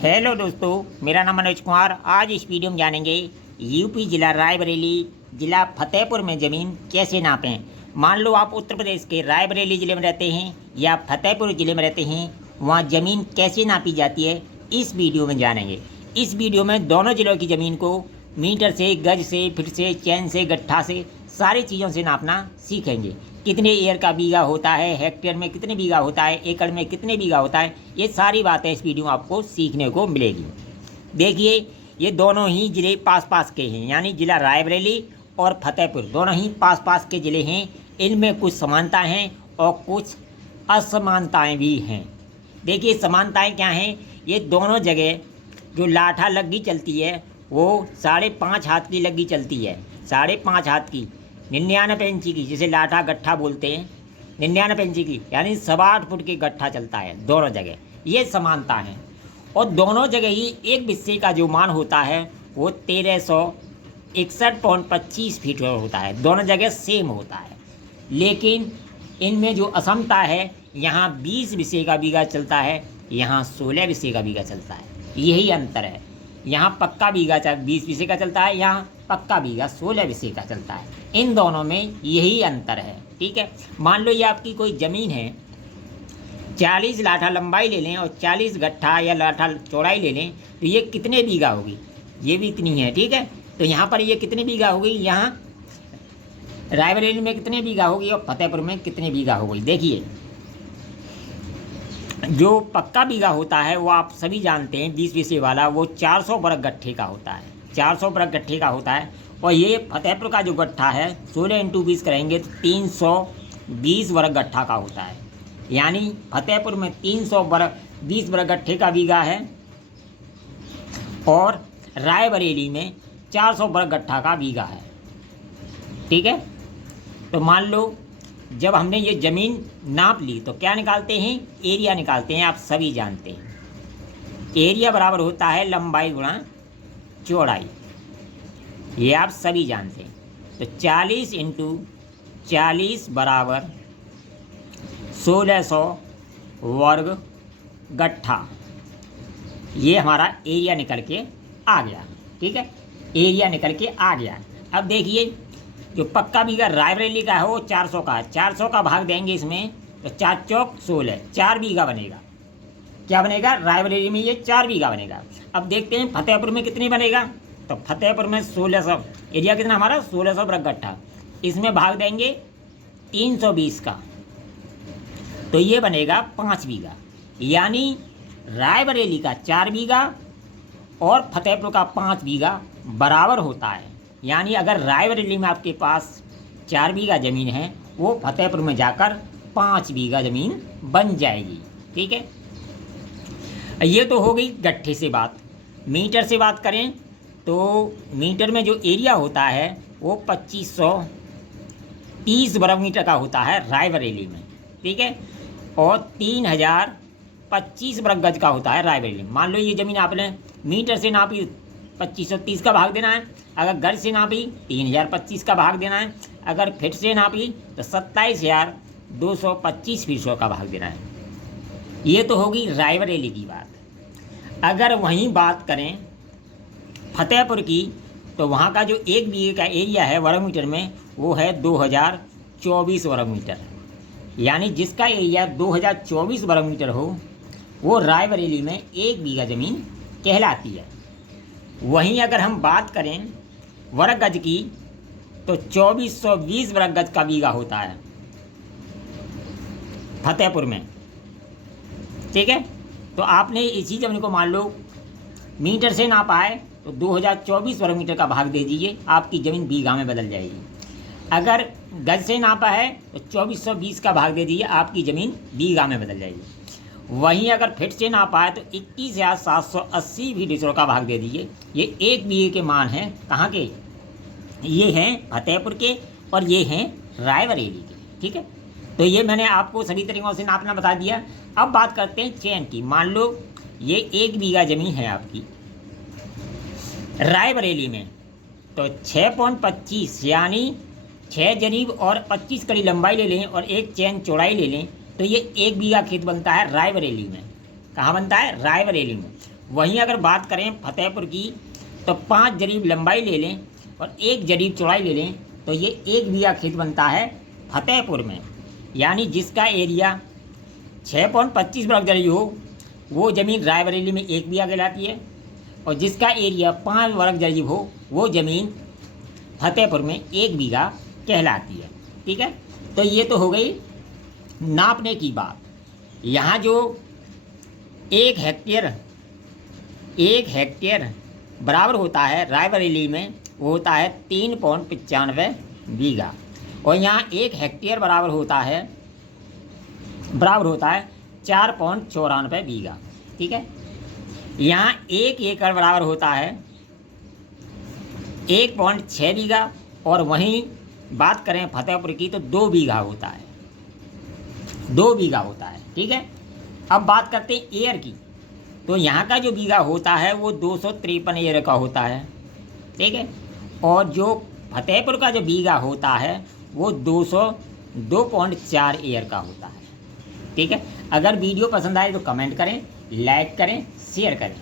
Hello दोस्तों, मेरा नाम मनोज कुमार। आज इस वीडियो में जानेंगे यूपी ज़िला रायबरेली ज़िला फतेहपुर में ज़मीन कैसे नापें। मान लो आप उत्तर प्रदेश के रायबरेली ज़िले में रहते हैं या फतेहपुर ज़िले में रहते हैं, वहाँ ज़मीन कैसे नापी जाती है इस वीडियो में जानेंगे। इस वीडियो में दोनों ज़िलों की ज़मीन को मीटर से, गज से, फिट से, चैन से, गट्ठा से, सारी चीज़ों से नापना सीखेंगे। कितने एयर का बीघा होता है, हेक्टेयर में कितने बीघा होता है, एकड़ में कितने बीघा होता है, ये सारी बातें इस वीडियो में आपको सीखने को मिलेगी। देखिए, ये दोनों ही ज़िले पास पास के हैं, यानी ज़िला रायबरेली और फतेहपुर दोनों ही पास पास के ज़िले हैं। इनमें कुछ समानता हैं और कुछ असमानताएं भी हैं। देखिए, समानताएं क्या हैं। ये दोनों जगह जो लाठा लग्गी चलती है वो 5.5 हाथ की लग्गी चलती है, 5.5 हाथ की, 99 इंची की, जिसे लाठा गट्ठा बोलते हैं, 99 इंची की, यानी 8.25 फुट की गट्ठा चलता है दोनों जगह। ये समानता है। और दोनों जगह ही एक बिस्से का जो मान होता है वो 1361.25 फीट होता है। दोनों जगह सेम होता है, लेकिन इनमें जो असमता है, यहाँ 20 बिस्से का बीघा चलता है, यहाँ 16 बिस्से का बीघा चलता है। यही अंतर है। यहाँ पक्का बीघा 20 बिस्से का चलता है, यहाँ पक्का बीघा 16 बिस्से का चलता है। इन दोनों में यही अंतर है। ठीक है, मान लो ये आपकी कोई ज़मीन है, 40 लाठा लंबाई ले लें और 40 गट्ठा या लाठा चौड़ाई ले लें, तो ये कितने बीघा होगी? ये भी इतनी है। ठीक है, तो यहाँ पर ये कितने बीघा होगी? यहाँ रायबरेली में कितने बीघा होगी और फतेहपुर में कितने बीघा होगी? देखिए, जो पक्का बीघा होता है वो आप सभी जानते हैं, 20 बिस्से वाला, वो 400 वर्ग गट्ठे का होता है, 400 वर्ग गट्ठे का होता है। और ये फतेहपुर का जो गट्ठा है 16 इंटू 20 करेंगे तो 320 वर्ग गट्ठा का होता है। यानी फतेहपुर में 320 वर्ग गट्ठे का बीघा है और रायबरेली में 400 वर्ग गट्ठा का बीघा है। ठीक है, तो मान लो जब हमने ये ज़मीन नाप ली तो क्या निकालते हैं? एरिया निकालते हैं। आप सभी जानते हैं एरिया बराबर होता है लंबाई गुणा चौड़ाई, ये आप सभी जानते हैं। तो 40 इंटू 40 बराबर 1600 वर्ग गट्ठा, ये हमारा एरिया निकल के आ गया। ठीक है, एरिया निकल के आ गया। अब देखिए, जो पक्का बीघा रायबरेली का है वो 400 का है, 400 का भाग देंगे इसमें तो 4 चौक 16, 4 बीघा बनेगा। क्या बनेगा? रायबरेली में ये 4 बीघा बनेगा। अब देखते हैं फतेहपुर में कितनी बनेगा। तो फतेहपुर में 1600, एरिया कितना हमारा? 1600 वर्ग गट्ठा, इसमें भाग देंगे 320 का, तो ये बनेगा 5 बीघा। यानी रायबरेली का 4 बीघा और फतेहपुर का 5 बीघा बराबर होता है। यानी अगर रायबरेली में आपके पास 4 बीघा ज़मीन है, वो फतेहपुर में जाकर 5 बीघा ज़मीन बन जाएगी। ठीक है, ये तो हो गई गट्ठे से बात। मीटर से बात करें तो मीटर में जो एरिया होता है वो 2530 वर्ग मीटर का होता है रायबरेली में। ठीक है, और 3025 वर्ग गज का होता है रायबरेली में। मान लो ये ज़मीन आपने मीटर से नापी, 2530 का भाग देना है। अगर गज से नापी 3025 का भाग देना है। अगर फिट से नापी तो 27,225 फीसों का भाग देना है। ये तो होगी रायबरेली की बात। अगर वहीं बात करें फतेहपुर की, तो वहाँ का जो 1 बीघे का एरिया है वर्ग मीटर में, वो है 2024 वर्ग मीटर। यानी जिसका एरिया 2024 वर्ग मीटर हो, वो रायबरेली में 1 बीघा ज़मीन कहलाती है। वहीं अगर हम बात करें वर्ग गज की, तो 2420 वर्ग गज का बीघा होता है फतेहपुर में। ठीक है, तो आपने इसी ज़मीन को मान लो मीटर से नापा है तो 2024 वर्ग मीटर का भाग दे दीजिए, आपकी ज़मीन बीघा में बदल जाएगी। अगर गज से नापा है तो 2420 का भाग दे दीजिए, आपकी ज़मीन बीघा में बदल जाएगी। वहीं अगर फिट से नापा है तो 21,780 फीसों का भाग दे दीजिए। ये 1 बीघे के मान हैं कहाँ के? ये हैं फतेहपुर के और ये हैं रायबरेली के। ठीक है, तो ये मैंने आपको सभी तरीक़ों से नापना बता दिया। अब बात करते हैं चैन की। मान लो ये 1 बीघा ज़मीन है आपकी रायबरेली में, तो 6.25 यानी 6 जरीब और 25 कड़ी लंबाई ले लें और 1 चैन चौड़ाई ले लें, तो ये 1 बीघा खेत बनता है रायबरेली में। कहाँ बनता है? रायबरेली में। वहीं अगर बात करें फतेहपुर की तो 5 जरीब लंबाई ले लें और 1 जरीब चौड़ाई ले लें तो ये 1 बीघा खेत बनता है फतेहपुर में। यानी जिसका एरिया 6.25 वर्ग जरीब हो वो ज़मीन रायबरेली में 1 बीघा कहलाती है, और जिसका एरिया 5 वर्ग जरीब हो वो ज़मीन फतेहपुर में 1 बीघा कहलाती है। ठीक है, तो ये तो हो गई नापने की बात। यहाँ जो 1 हेक्टेयर बराबर होता है रायबरेली में वो होता है 3.95 बीघा, और यहाँ 1 हेक्टेयर बराबर होता है 4.94 बीघा। ठीक है, यहाँ 1 एकड़ बराबर होता है 1.6 बीघा, और वहीं बात करें फतेहपुर की तो 2 बीघा होता है, 2 बीघा होता है। ठीक है, अब बात करते हैं एयर की, तो यहाँ का जो बीघा होता है वो 253 एयर का होता है। ठीक है, और जो फतेहपुर का जो बीघा होता है वो 202.4 एयर का होता है। ठीक है, अगर वीडियो पसंद आए तो कमेंट करें, लाइक करें, शेयर करें।